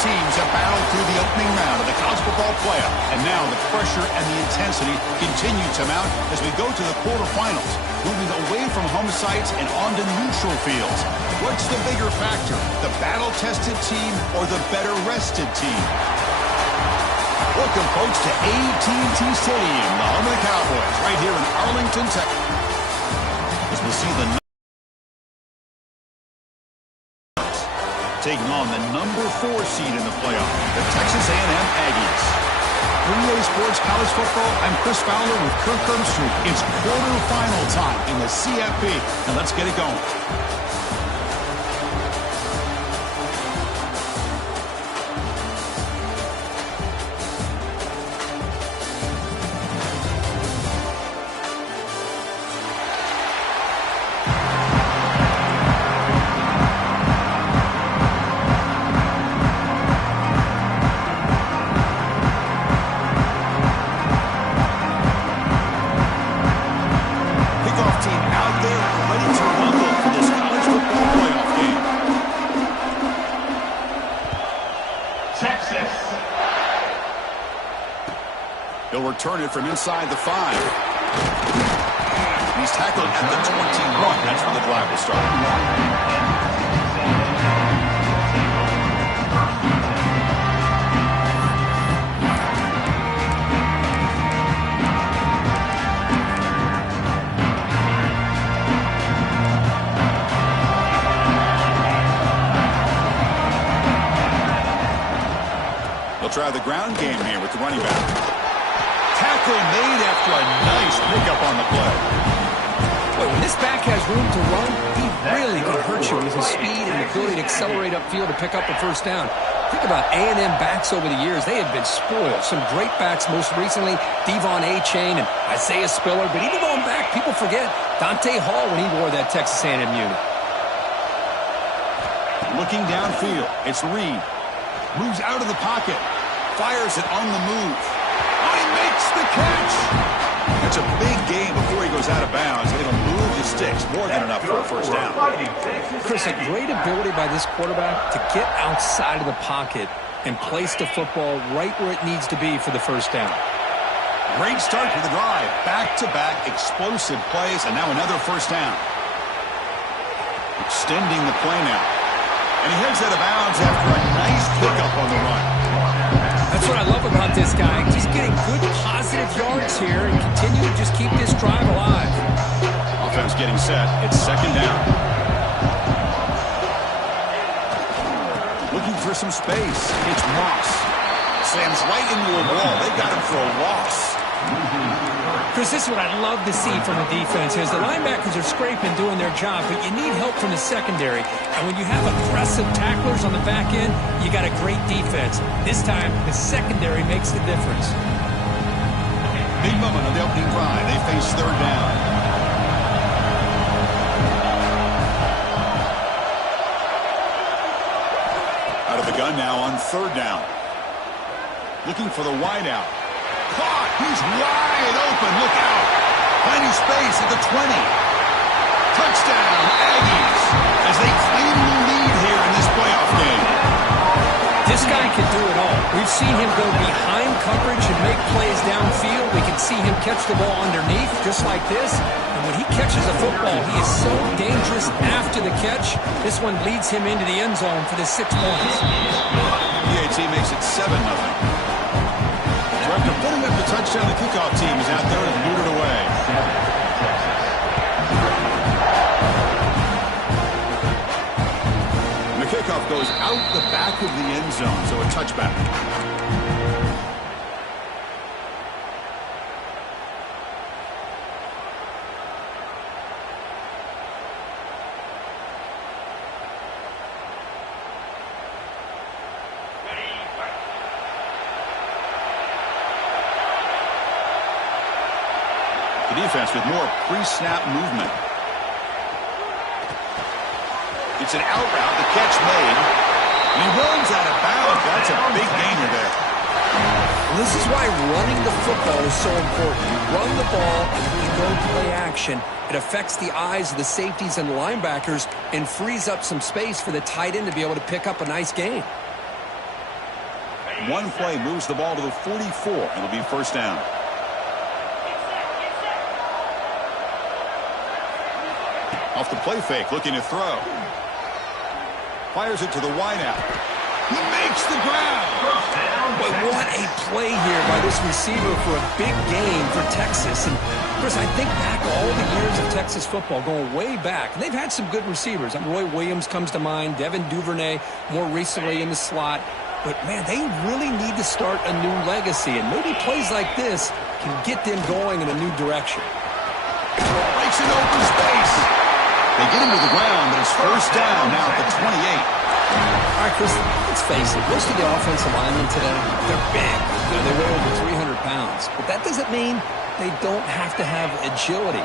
teams have battled through the opening round of the college football playoff, and now the pressure and the intensity continue to mount as we go to the quarterfinals, moving away from home sites and onto neutral fields. What's the bigger factor, the battle-tested team or the better-rested team? Welcome, folks, to AT&T Stadium, the home of the Cowboys, right here in Arlington, Texas. As we'll see the taking on the number 4 seed in the playoff, the Texas A&M Aggies. For EA Sports College Football, I'm Chris Fowler with Kirk Herbstreit. It's quarterfinal time in the CFP, and let's get it going. Turn it from inside the 5. He's tackled at the 21. That's where the drive will start. They'll try the ground game here with the running back. Tackle made after a nice pickup on the play. Boy, when this back has room to run, he really can hurt you with his speed and ability to accelerate upfield to pick up a first down. Think about A&M backs over the years. They have been spoiled. Some great backs, most recently Devon Achane and Isaiah Spiller. But even going back, people forget Dante Hall when he wore that Texas A&M unit. Looking downfield, it's Reed. Moves out of the pocket. Fires it on the move. He makes the catch. That's a big gain before he goes out of bounds. It'll move the sticks more than enough for a first down. Chris, a great ability by this quarterback to get outside of the pocket and place the football right where it needs to be for the first down. Great start to the drive. Back-to-back explosive plays, and now another first down. Extending the play now. And he heads out of bounds after a nice pickup on the run. That's what I love about this guy. Just getting good positive yards here and continue to just keep this drive alive. Offense getting set. It's second down. Looking for some space. It's Moss. Slams right into a wall. They got him for a loss. Chris, this is what I love to see from the defense is the linebackers are scraping, doing their job, but you need help from the secondary. And when you have aggressive tacklers on the back end, you got a great defense. This time, the secondary makes the difference. Big moment on the opening drive. They face third down. Out of the gun now on third down. Looking for the wideout. Caught. He's wide open. Look out. Plenty space at the 20. Touchdown, Aggies, as they claim the lead here in this playoff game. This guy can do it all. We've seen him go behind coverage and make plays downfield. We can see him catch the ball underneath, just like this. And when he catches a football, he is so dangerous after the catch. This one leads him into the end zone for the 6 points. PAT makes it 7-0. After putting up the touchdown, the kickoff team is out there and booted away. And the kickoff goes out the back of the end zone, so a touchback. The defense with more pre-snap movement. It's an out route, the catch made. And he runs out of bounds. That's a big gainer there. Well, this is why running the football is so important. You run the ball, and when you go play action, it affects the eyes of the safeties and linebackers and frees up some space for the tight end to be able to pick up a nice gain. One play moves the ball to the 44. It'll be first down. Off the play fake, looking to throw. Fires it to the wideout. He makes the grab. But what a play here by this receiver for a big game for Texas. And Chris, I think back all the years of Texas football, going way back, and they've had some good receivers. Roy Williams comes to mind, Devin Duvernay more recently in the slot. But, man, they really need to start a new legacy, and maybe plays like this can get them going in a new direction. Breaks into open space. They get him to the ground, but it's first down now at the 28. All right, Chris, let's face it. Most of the offensive linemen today, they're big. They weigh over 300 pounds. But that doesn't mean they don't have to have agility.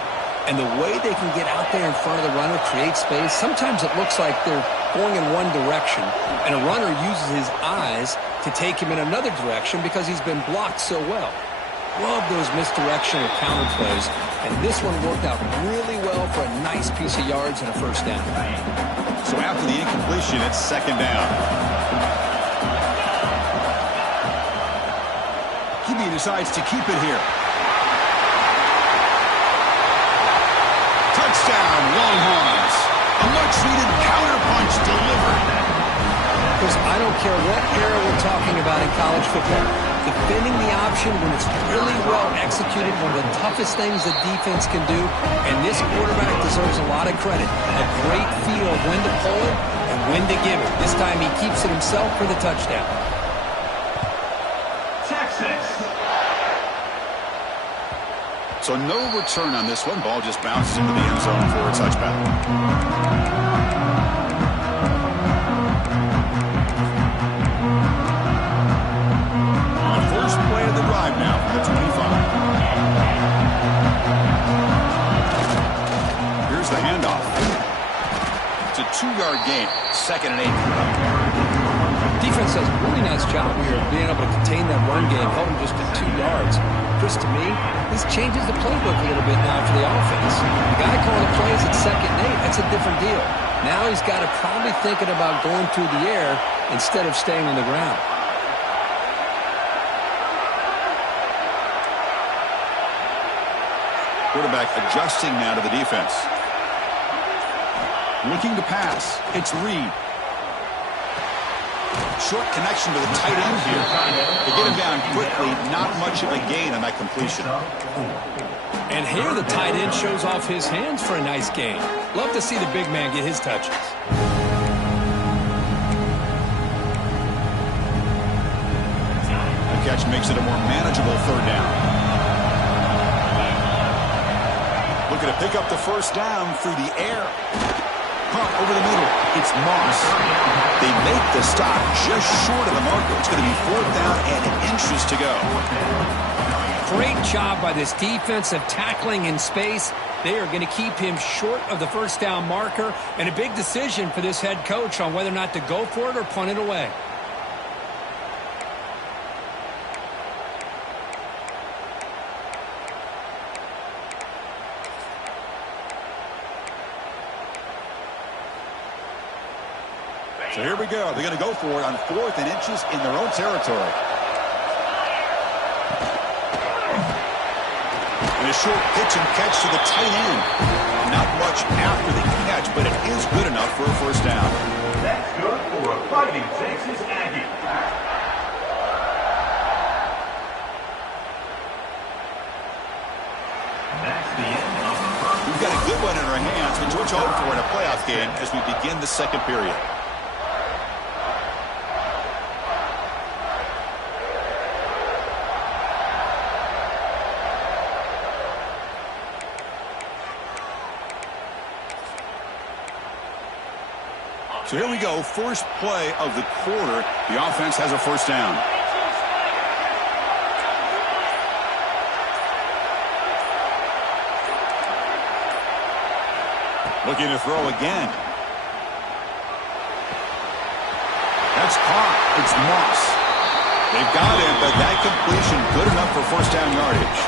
And the way they can get out there in front of the runner, create space, sometimes it looks like they're going in one direction, and a runner uses his eyes to take him in another direction because he's been blocked so well. Love those misdirection or counter plays, and this one worked out really well for a nice piece of yards and a first down. So after the incompletion, it's second down. QB decides to keep it here. Touchdown, Longhorns. A much-needed counterpunch delivered. Because I don't care what era we're talking about in college football. Defending the option when it's really well executed, one of the toughest things a defense can do. And this quarterback deserves a lot of credit. A great feel of when to pull it and when to give it. This time he keeps it himself for the touchdown. Texas. So no return on this one. Ball just bounces into the end zone for a touchback. First play of the drive now from the 25. Here's the handoff. It's a 2-yard gain. Second and 8. Defense does a really nice job here of being able to contain that run game, held him just at 2 yards. Chris, to me, this changes the playbook a little bit now for the offense. The guy calling the plays at second and 8, that's a different deal. Now he's got to probably thinking about going through the air instead of staying on the ground. Quarterback adjusting now to the defense. Looking to pass. It's Reed. Short connection to the tight end here. They get him down quickly. Not much of a gain on that completion. And here the tight end shows off his hands for a nice gain. Love to see the big man get his touches. The catch makes it a more manageable third down. Looking to pick up the first down through the air. Punt over the middle. It's Moss. They make the stop just short of the marker. It's going to be fourth down and inches to go. Great job by this defense of tackling in space. They are going to keep him short of the first down marker, and a big decision for this head coach on whether or not to go for it or punt it away. So here we go. They're going to go for it on 4th and inches in their own territory. And a short pitch and catch to the tight end. Not much after the catch, but it is good enough for a first down. That's good for a fighting Texas Aggie. That's the end of the first. We've got a good one in our hands, which we'll hope for in a playoff game as we begin the second period. So here we go, first play of the quarter. The offense has a first down. Looking to throw again. That's caught. It's Moss. They've got him, but that completion good enough for first down yardage.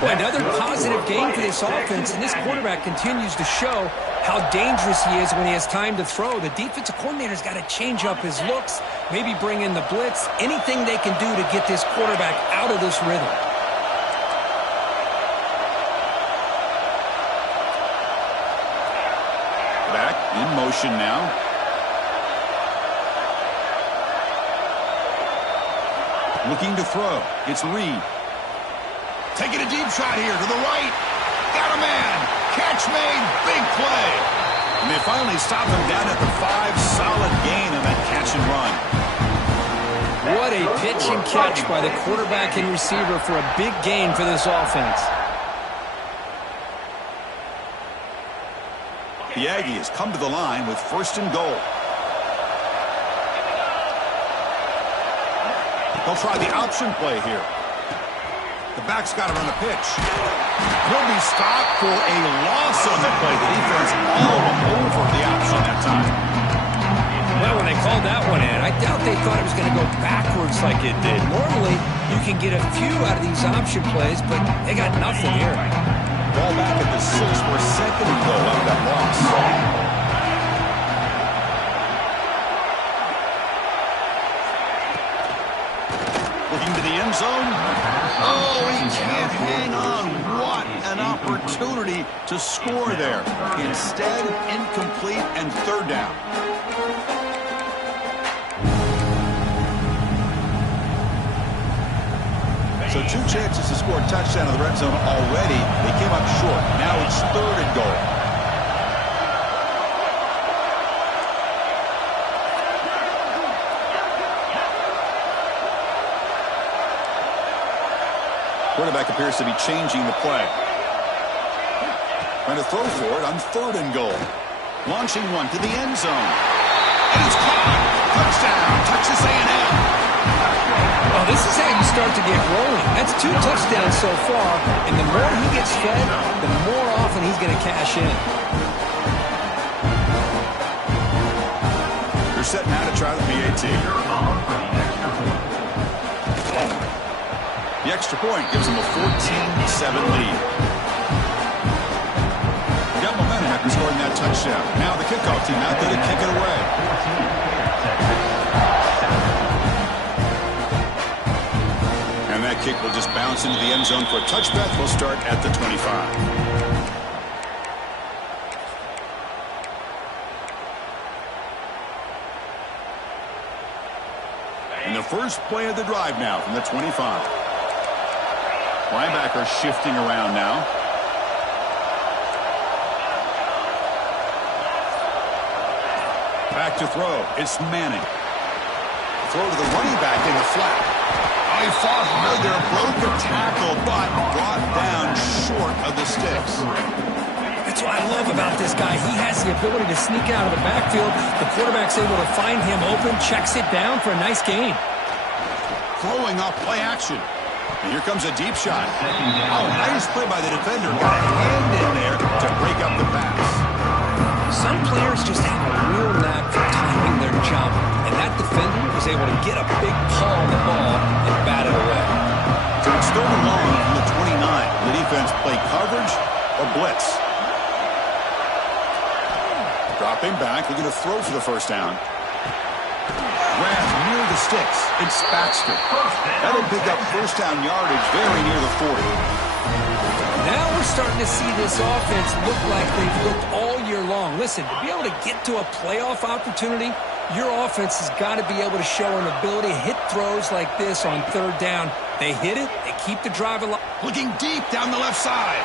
Well, another positive game for this offense, and this quarterback continues to show how dangerous he is when he has time to throw. The defensive coordinator's got to change up his looks, maybe bring in the blitz, anything they can do to get this quarterback out of this rhythm. Back in motion now. Looking to throw. It's Reed. Taking a deep shot here to the right. Got a man. Catch made. Big play. And they finally stop him down at the 5. Solid gain on that catch and run. What a pitch and catch by the quarterback and receiver for a big gain for this offense. The Aggies come to the line with 1st and goal. They'll try the option play here. The back's got to run the pitch. He'll be stopped for a loss on the play. The defense all over the option that time. Well, when they called that one in, I doubt they thought it was going to go backwards like it did. Normally, you can get a few out of these option plays, but they got nothing here. Ball back at the 6 for a 2nd and goal out of that loss. Looking to the end zone. Oh, he can't hang on. What an opportunity to score there. Instead, incomplete and 3rd down. So 2 chances to score a touchdown in the red zone already. They came up short. Now it's 3rd and goal. Quarterback appears to be changing the play. Trying to throw for it on 3rd and goal. Launching one to the end zone. And it's caught. Touchdown. Texas A&M. Oh, this is how you start to get rolling. That's 2 touchdowns so far, and the more he gets fed, the more often he's going to cash in. They're set now to try the PAT. The extra point gives them a 14-7 lead. Got momentum after scoring that touchdown. Now the kickoff team out there to kick it away. And that kick will just bounce into the end zone for a touchback. We'll start at the 25. And the first play of the drive now from the 25. Linebacker shifting around now. Back to throw. It's Manning. Throw to the running back in the flat. Oh, he fought hard there. Broke a tackle, but brought down short of the sticks. That's what I love about this guy. He has the ability to sneak out of the backfield. The quarterback's able to find him open, checks it down for a nice gain. Throwing off play action. And here comes a deep shot. Oh, nice play by the defender. Got a hand in there to break up the pass. Some players just have a real knack for timing their jump, and that defender was able to get a big paw on the ball and bat it away. So it's 3rd and long from the 29. The defense play coverage or blitz. Dropping back, looking to throw for the 1st down. Grabbed near the sticks. It's Baxter. That'll pick up 1st down yardage very near the 40. Now we're starting to see this offense look like they've looked all year long. Listen, to be able to get to a playoff opportunity, your offense has got to be able to show an ability to hit throws like this on 3rd down. They hit it, they keep the drive alive. Looking deep down the left side.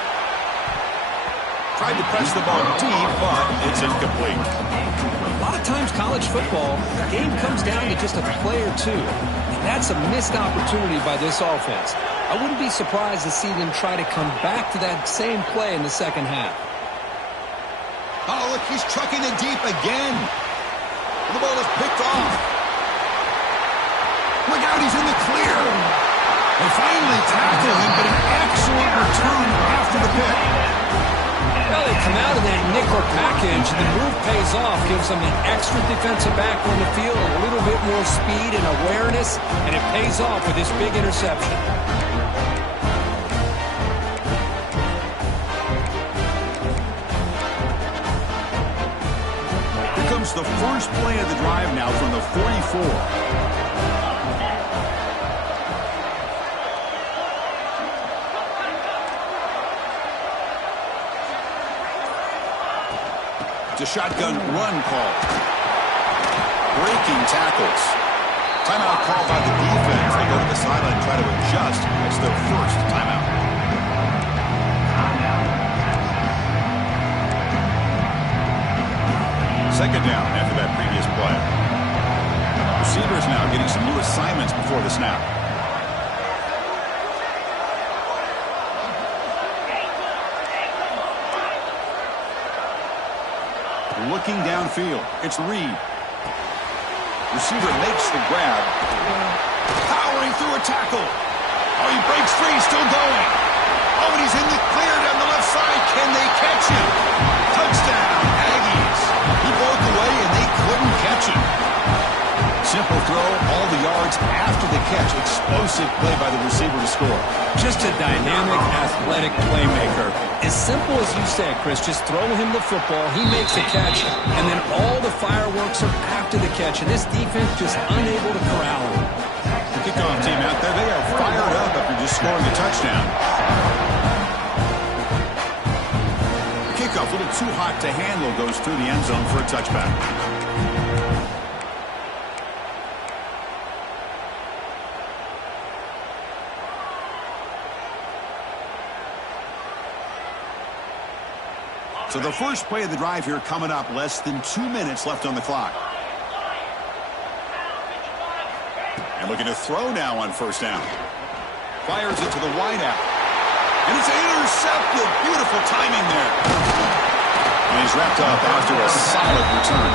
Tried to press the ball deep, but it's incomplete. A lot of times college football, the game comes down to just a play or two. And that's a missed opportunity by this offense. I wouldn't be surprised to see them try to come back to that same play in the 2nd half. Oh, look, he's trucking it deep again. The ball is picked off. Look out, he's in the clear. They finally tackle him, but an excellent return after the pick. Well, they come out of that nickel package, and the move pays off, gives them an extra defensive back on the field, a little bit more speed and awareness, and it pays off with this big interception. comes the first play of the drive now from the 44. It's a shotgun run call. Breaking tackles. Timeout called by the defense. They go to the sideline and try to adjust. That's their first timeout. Second down after that previous play. Receivers now getting some new assignments before the snap. Looking downfield. It's Reed. Receiver makes the grab. Powering through a tackle. Oh, he breaks free. Still going. Oh, and he's in the clear down the left side. Can they catch him? Touchdown, Aggies. He broke away, and they couldn't catch him. Simple throw, all the yards after the catch. Explosive play by the receiver to score. Just a dynamic, athletic playmaker. As simple as you said, Chris, just throw him the football, he makes a catch, and then all the fireworks are after the catch, and this defense just unable to corral him. The kickoff team out there, they are fired up after just scoring a touchdown. The kickoff, a little too hot to handle, goes through the end zone for a touchback. So the first play of the drive here coming up, less than 2 minutes left on the clock. And looking to throw now on first down. Fires it to the wideout. And it's intercepted. Beautiful timing there. And he's wrapped up after a solid return.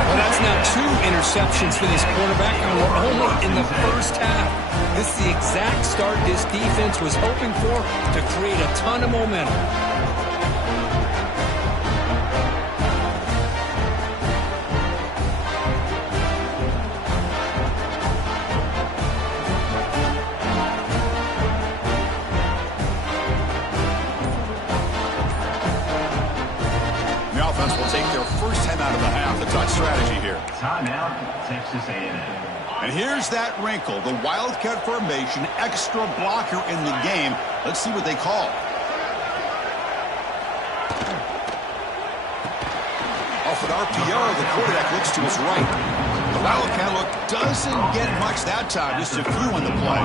Well, that's now 2 interceptions for this quarterback, and we're only in the first half. This is the exact start this defense was hoping for to create a ton of momentum. Will take their first time out of the half. The touch strategy here. Timeout, Texas A&M. And here's that wrinkle. The Wildcat formation, extra blocker in the game. Let's see what they call. Off an RPO, the quarterback looks to his right. The Wildcat look doesn't get much that time. Just a few on the play.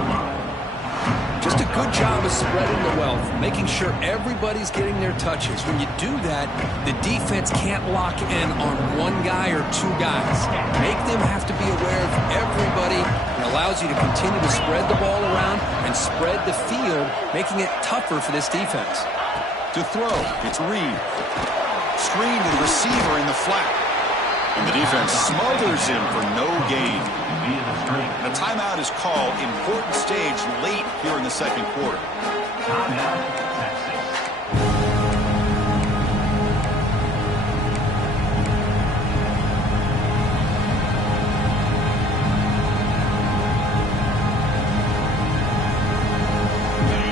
Just a good job of spreading the wealth, making sure everybody's getting their touches. When you do that, the defense can't lock in on one guy or 2 guys. Make them have to be aware of everybody. It allows you to continue to spread the ball around and spread the field, making it tougher for this defense. To throw, it's Reed. Screen to the receiver in the flat. And the defense smothers him for no gain. The timeout is called. Important stage late here in the second quarter. Timeout, Texas.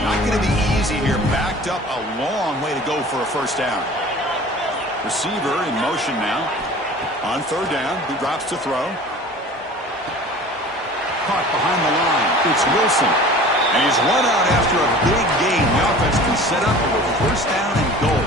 Not going to be easy here. Backed up a long way to go for a first down. Receiver in motion now. On third down, he drops to throw. Caught behind the line. It's Wilson. And he's run out after a big gain. The offense can set up with a first down and goal.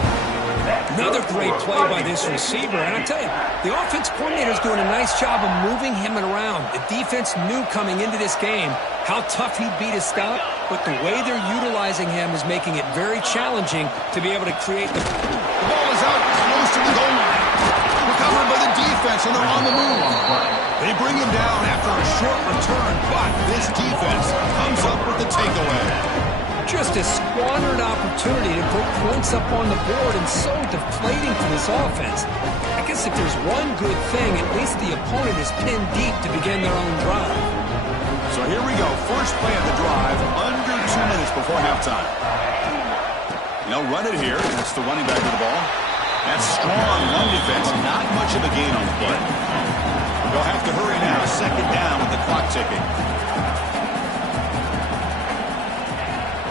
Another great play by this receiver. And I tell you, the offense coordinator is doing a nice job of moving him around. The defense knew coming into this game how tough he'd be to stop, but the way they're utilizing him is making it very challenging to be able to create the... The ball is out close to the goal line. Recovered by the defense, and they're on the move. They bring him down after a short return, but this defense comes up with the takeaway. Just a squandered opportunity to put points up on the board, and so deflating for this offense. I guess if there's one good thing, at least the opponent is pinned deep to begin their own drive. So here we go. First play of the drive, under 2 minutes before halftime. They'll run it here. That's the running back with the ball. That's strong run defense. Not much of a gain on the play. They'll have to hurry now. Second down with the clock ticking.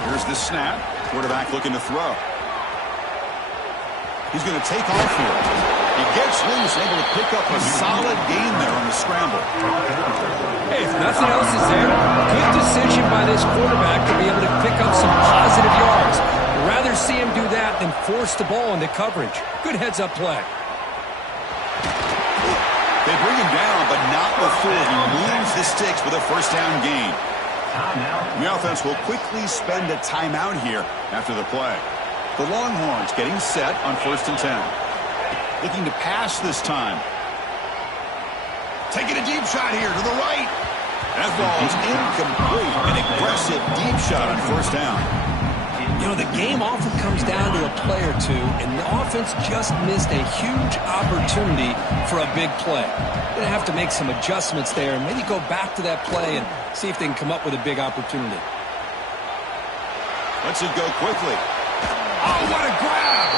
Here's the snap. Quarterback looking to throw. He's going to take off here. He He gets loose, able to pick up a solid gain there on the scramble. Hey, if nothing else is there, good decision by this quarterback to be able to pick up some positive yards. I'd rather see him do that than force the ball into coverage. Good heads-up play. They bring him down, but not before he moves the sticks with a first down gain. The offense will quickly spend a timeout here after the play. The Longhorns getting set on 1st and 10. Looking to pass this time. Taking a deep shot here to the right. That ball is incomplete. An aggressive deep shot on 1st down. You know, the game often comes down to a play or two, and the offense just missed a huge opportunity for a big play. They're going to have to make some adjustments there and maybe go back to that play and see if they can come up with a big opportunity. Lets it go quickly. Oh, what a grab!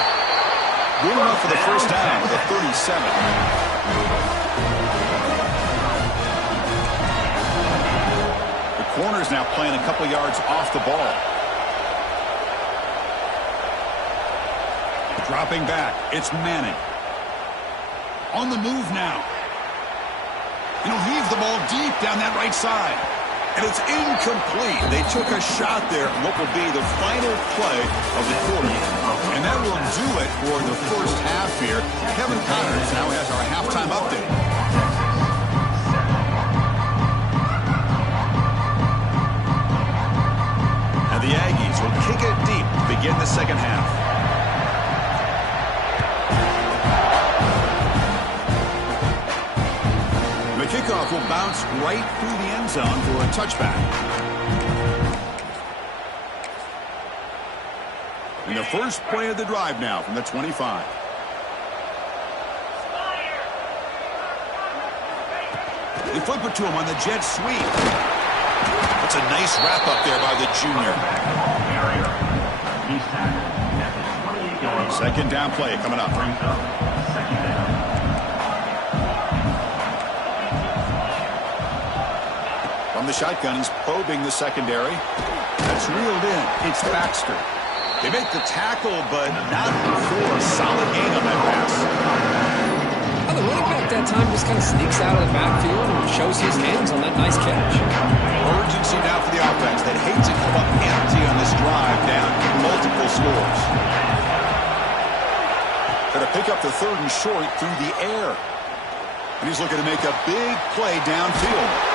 Good enough for the first down with a 37. The corner's now playing a couple yards off the ball. Dropping back, it's Manning. On the move now. And he'll heave the ball deep down that right side. And it's incomplete. They took a shot there on what will be the final play of the quarter. And that will do it for the first half here. Kevin Connors now has our halftime update. And the Aggies will kick it deep to begin the second half. The kickoff will bounce right through the end zone for a touchback. And the first play of the drive now from the 25. They flip it to him on the jet sweep. That's a nice wrap up there by the junior. Second down play coming up. From the shotgun, he's probing the secondary. That's reeled in. It's Baxter. They make the tackle, but not before a solid gain on that pass. Well, the running back that time just kind of sneaks out of the backfield and shows his hands on that nice catch. Urgency now for the offense that hates to come up empty on this drive down multiple scores. Going to pick up the 3rd and short through the air. And he's looking to make a big play downfield.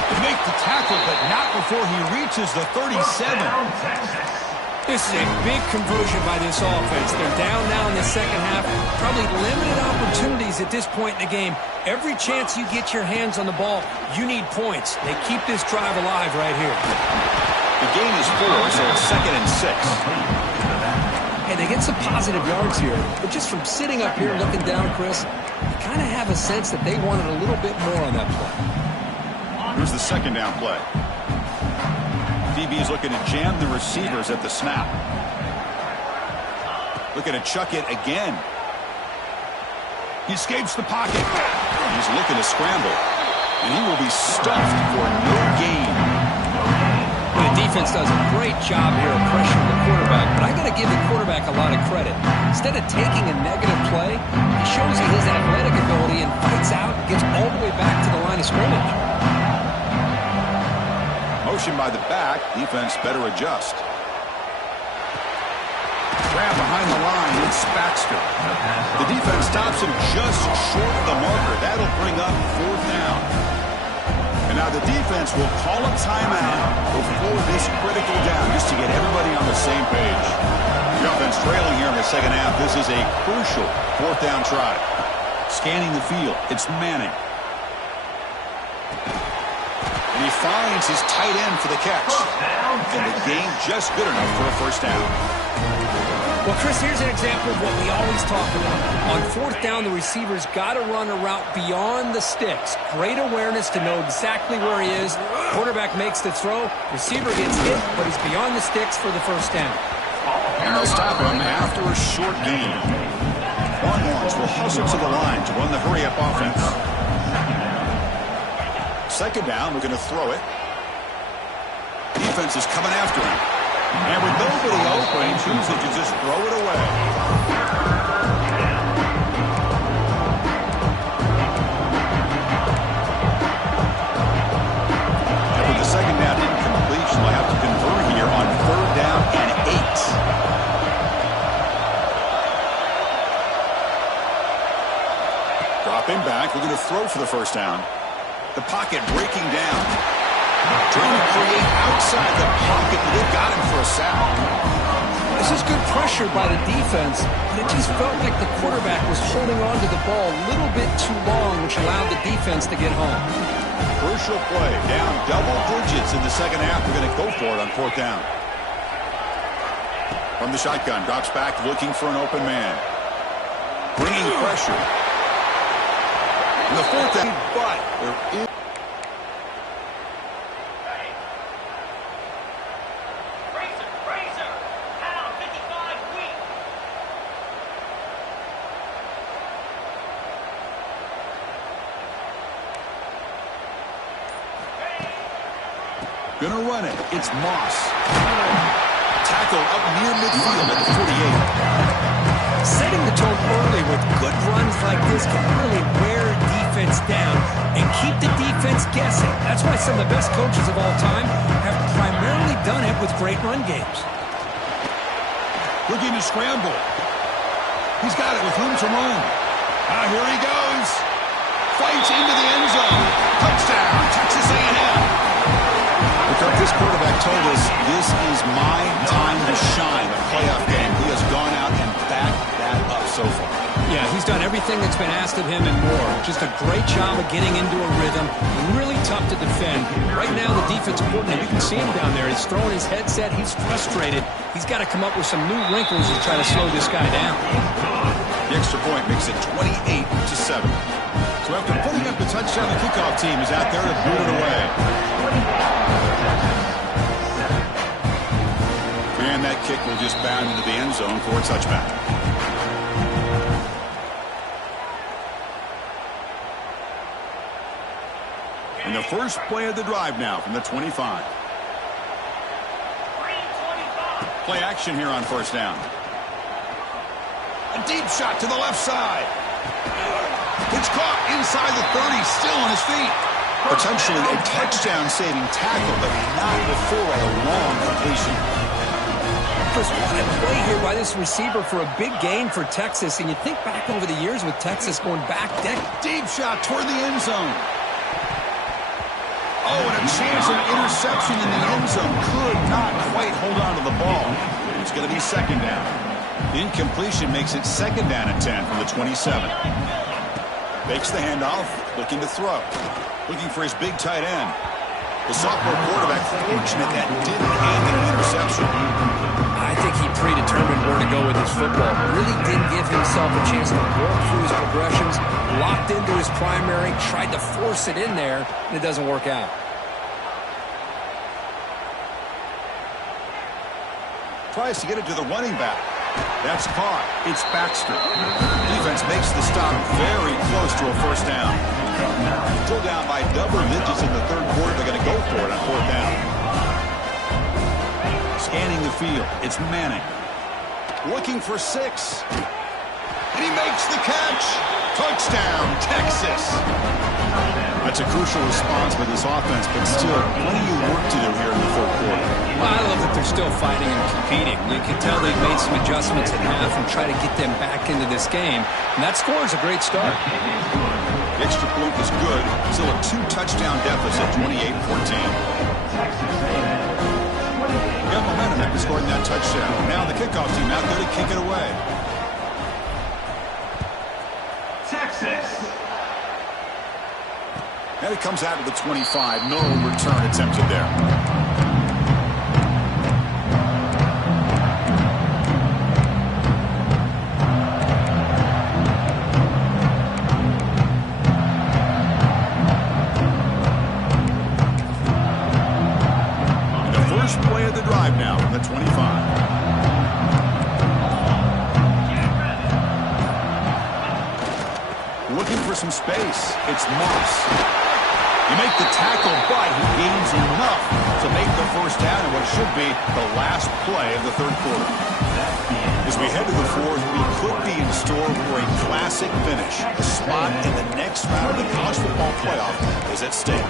They make the tackle, but not before he reaches the 37. This is a big conversion by this offense. They're down now in the second half. Probably limited opportunities at this point in the game. Every chance you get your hands on the ball, you need points. They keep this drive alive right here. The gain is 4, so it's 2nd and 6. Hey, they get some positive yards here. But just from sitting up here looking down, Chris, you kind of have a sense that they wanted a little bit more on that play. Here's the second down play. DB is looking to jam the receivers at the snap. Looking to chuck it again. He escapes the pocket. He's looking to scramble. And he will be stuffed for no gain. The defense does a great job here of pressuring the quarterback, but I got to give the quarterback a lot of credit. Instead of taking a negative play, he shows you his athletic ability and fights out and gets all the way back to the line of scrimmage. Motion by the back. Defense better adjust. Grab behind the line. It's Baxter. The defense stops him just short of the marker. That'll bring up 4th down. And now the defense will call a timeout before this critical down just to get everybody on the same page. The offense trailing here in the second half. This is a crucial 4th down try. Scanning the field. It's Manning. And he finds his tight end for the catch. And the gain just good enough for a first down. Well, Chris, here's an example of what we always talk about. On 4th down, the receiver's got to run a route beyond the sticks. Great awareness to know exactly where he is. Quarterback makes the throw. Receiver gets hit, but he's beyond the sticks for the first down. And they'll stop him after a short gain. Longhorns will hustle to the line to run the hurry-up offense. Second down, we're going to throw it. Defense is coming after him. And with nobody open, he chooses to just throw it away. 3rd down and 8. Dropping back, looking to throw for the 1st down. The pocket breaking down. Trying to create outside the pocket, but they've got him for a sack. This is good pressure by the defense, but it just felt like the quarterback was holding on to the ball a little bit too long, which allowed the defense to get home. Crucial play, down double digits in the 2nd half. We're going to go for it on 4th down. From the shotgun, drops back, looking for an open man. Bringing pressure. In the 4th down, but there is... Gonna run it. It's Moss. Tackle up near midfield at the 48. Setting the tone early with good runs like this can really wear defense down and keep the defense guessing. That's why some of the best coaches of all time have primarily done it with great run games. Looking to scramble. He's got it with room to roam. Here he goes. Fights into the end zone. Touchdown, Texas A&M. This quarterback told us this is my time to shine, a playoff game. He has gone out and backed that up so far. Yeah, he's done everything that's been asked of him and more. Just a great job of getting into a rhythm. Really tough to defend. Right now, the defensive coordinator, you can see him down there. He's throwing his headset. He's frustrated. He's got to come up with some new wrinkles to try to slow this guy down. The extra point makes it 28-7. So after putting up the touchdown, the kickoff team is out there to boot it away. And that kick will just bound into the end zone for a touchback. And the first play of the drive now from the 25. Play action here on 1st down. A deep shot to the left side. It's caught inside the 30, still on his feet. Potentially a touchdown-saving tackle, but not before a long completion. Chris, what a play here by this receiver for a big gain for Texas. And you think back over the years with Texas going back. Deep shot toward the end zone. Oh, and a chance of interception in the end zone. Could not quite hold on to the ball. It's going to be 2nd down. The incompletion makes it 2nd down and 10 from the 27. Fakes the handoff, looking to throw. Looking for his big tight end. The sophomore quarterback fortunate that didn't hand an interception. I think he predetermined where to go with his football. Really didn't give himself a chance to work through his progressions. Locked into his primary, tried to force it in there, and it doesn't work out. Tries to get it to the running back. That's caught. It's Baxter. Defense makes the stop very close to a 1st down. Still down by double digits in the 3rd quarter. They're going to go for it on 4th down. Scanning the field. It's Manning. Looking for 6. And he makes the catch. Touchdown, Texas. That's a crucial response by this offense, but still plenty of work to do here in the 3rd quarter. Well, I love that they're still fighting and competing. You can tell they've made some adjustments at half and try to get them back into this game. And that score is a great start. The extra point is good. Still a 2-touchdown deficit, 28-14. Got momentum after scoring that touchdown. Now the kickoff team out there to kick it away. Texas. And it comes out to the 25. No return attempted there. And the first play of the drive now from the 25. Looking for some space. It's Moss. You make the tackle, but he gains enough to make the 1st down in what should be the last play of the 3rd quarter. As we head to the 4th, we could be in store for a classic finish. The spot in the next round of the college football playoff is at stake.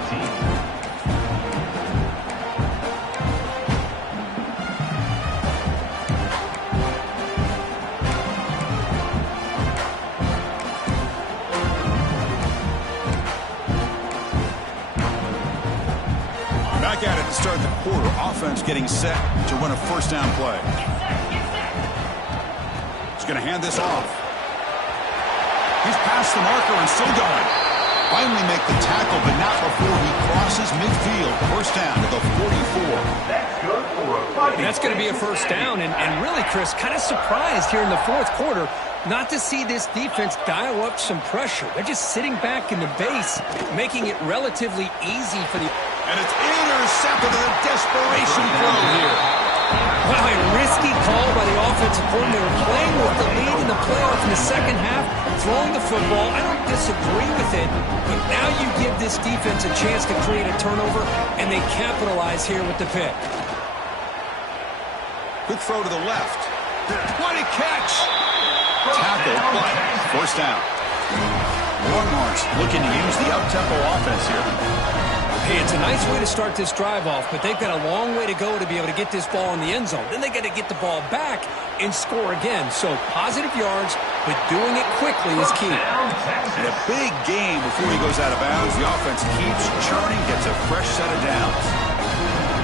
offense getting set to run a first down play. He's going to hand this off. He's past the marker and still going. Finally make the tackle, but not before he crosses midfield. First down to the 44. That's going to be a first down, and really, Chris, kind of surprised here in the fourth quarter not to see this defense dial up some pressure. They're just sitting back in the base, making it relatively easy for the... And it's intercepted in a desperation throw here. Wow, a risky call by the offensive coordinator, playing with the lead in the playoff in the second half, throwing the football. I don't disagree with it, but now you give this defense a chance to create a turnover, and they capitalize here with the pick. Quick throw to the left. What a catch! Tackle, but first down. Longhorns looking to use the up-tempo offense here. Hey, it's a nice way to start this drive off, but they've got a long way to go to be able to get this ball in the end zone. Then they got to get the ball back and score again. So positive yards, but doing it quickly is key. In a big game before he goes out of bounds, the offense keeps churning, gets a fresh set of downs.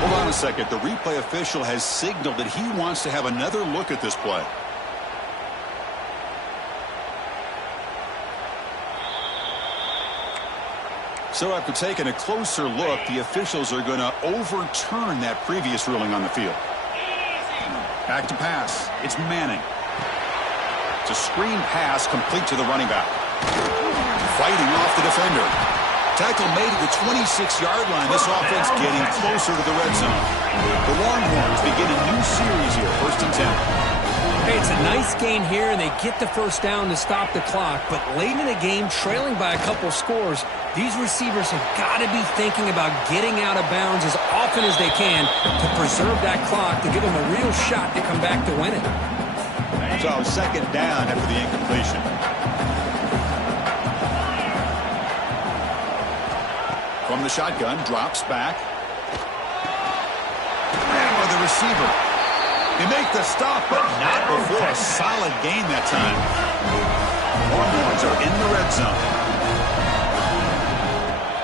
Hold on a second. The replay official has signaled that he wants to have another look at this play. So after taking a closer look, the officials are going to overturn that previous ruling on the field. Back to pass. It's Manning. It's a screen pass complete to the running back. Fighting off the defender. Tackle made at the 26-yard line. This offense getting closer to the red zone. The Longhorns begin a new series here, 1st and 10. Hey, it's a nice gain here, and they get the first down to stop the clock. But late in the game, trailing by a couple scores, these receivers have got to be thinking about getting out of bounds as often as they can to preserve that clock, to give them a real shot to come back to win it. So, second down after the incompletion. From the shotgun, drops back. And by the receiver. They make the stop, but not before a solid gain that time. Longhorns are in the red zone.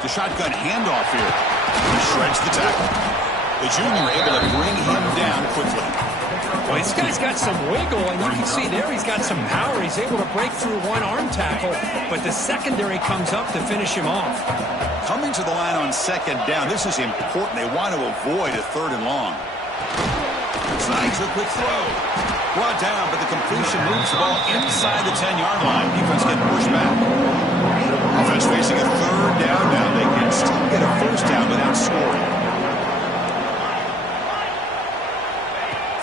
The shotgun handoff here. He shreds the tackle. The junior able to bring him down quickly. Well, this guy's got some wiggle, and you can see there he's got some power. He's able to break through one arm tackle, but the secondary comes up to finish him off. Coming to the line on second down, this is important. They want to avoid a 3rd and long. Snides a quick throw. Brought down, but the completion moves the ball inside the 10-yard line. Defense getting pushed back. Offense facing a 3rd down now. They can still get a first down without scoring.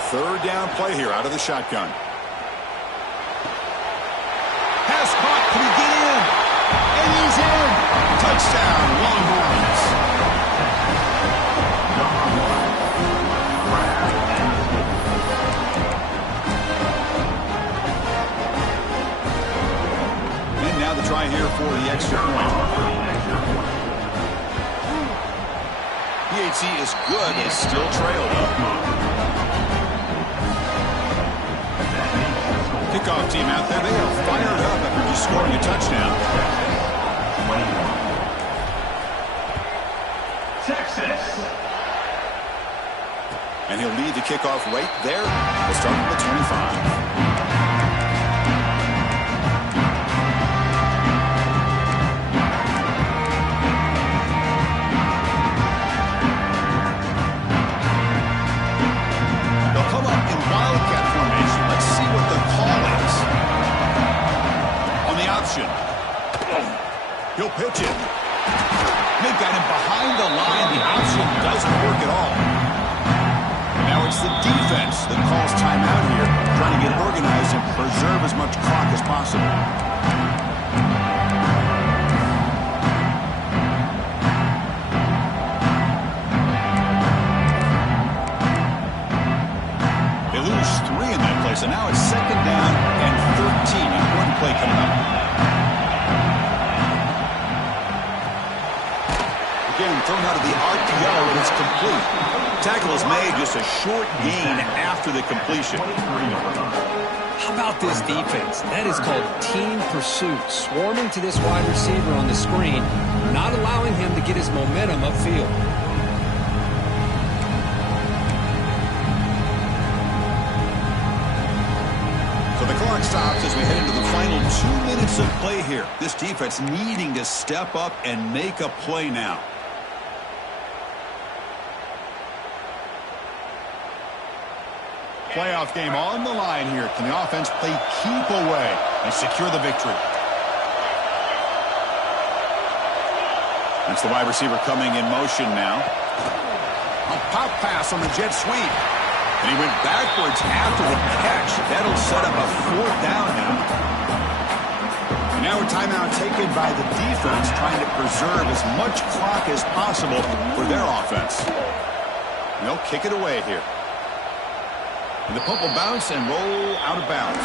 3rd down play here out of the shotgun. Pass caught. Can he get in? And he's in. Touchdown, Longhorns. The try here for the extra point. PHC is good. They still trail, though. Kickoff team out there. They are fired up after just scoring a touchdown. Texas. And he'll lead the kickoff right there. We'll start with the 25. He'll pitch it. They've got him behind the line. The option doesn't work at all. Now it's the defense that calls timeout here, trying to get organized and preserve as much clock as possible. They lose 3 in that play, so now it's 2nd down and 13. One play coming up. Again, thrown out of the RPO, and it's complete. Tackle is made, just a short gain after the completion. How about this defense? That is called team pursuit. Swarming to this wide receiver on the screen, not allowing him to get his momentum upfield. clock stops as we head into the final 2 minutes of play here. This defense needing to step up and make a play now. Playoff game on the line here. Can the offense play keep away and secure the victory? That's the wide receiver coming in motion now. A pop pass on the jet sweep. And he went backwards after the catch. That'll set up a 4th down now. And now a timeout taken by the defense, trying to preserve as much clock as possible for their offense. And they'll kick it away here. And the punt will bounce and roll out of bounds.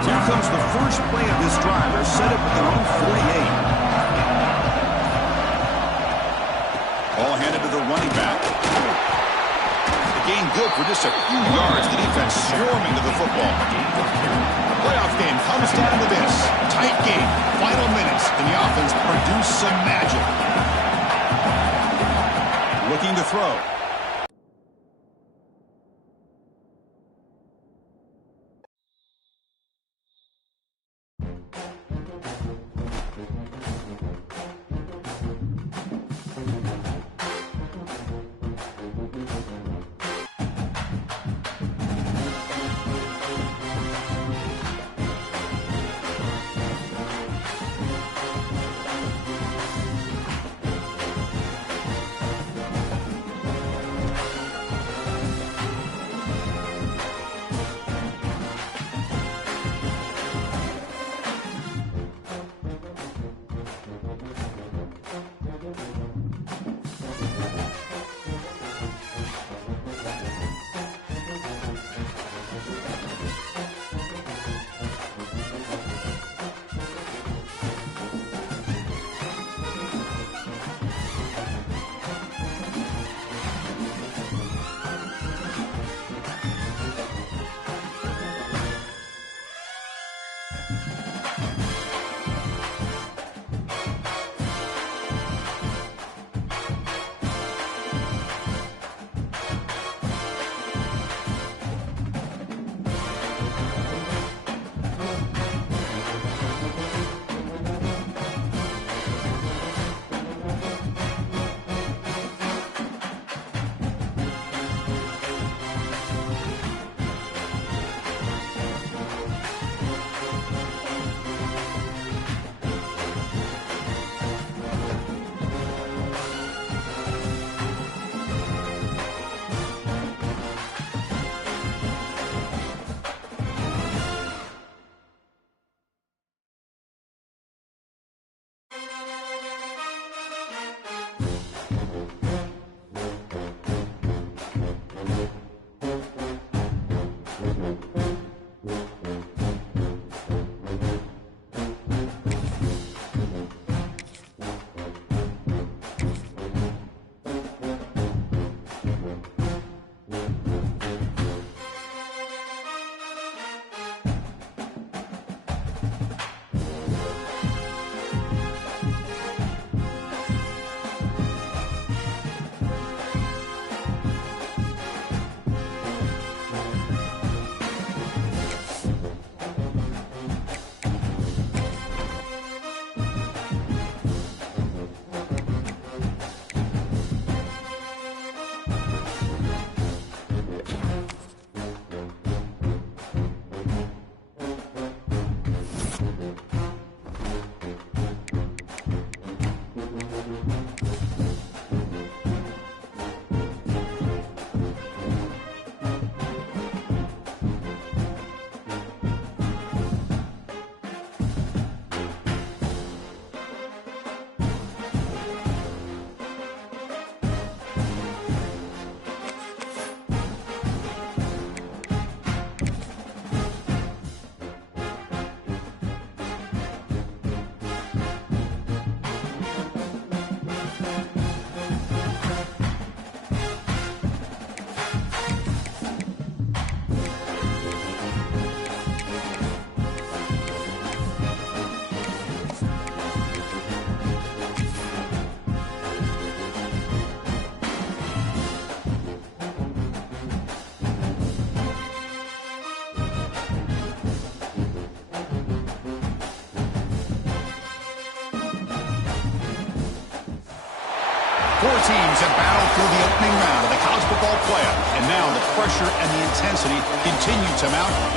So here comes the first play of this drive. They're set up at their own 48. Ball handed to the running back. Gain good for just a few yards. The defense swarming to the football. The playoff game comes down to this. Tight game. Final minutes. Can the offense produce some magic? Looking to throw. teams have battled through the opening round of the college football playoff, and now the pressure and the intensity continue to mount as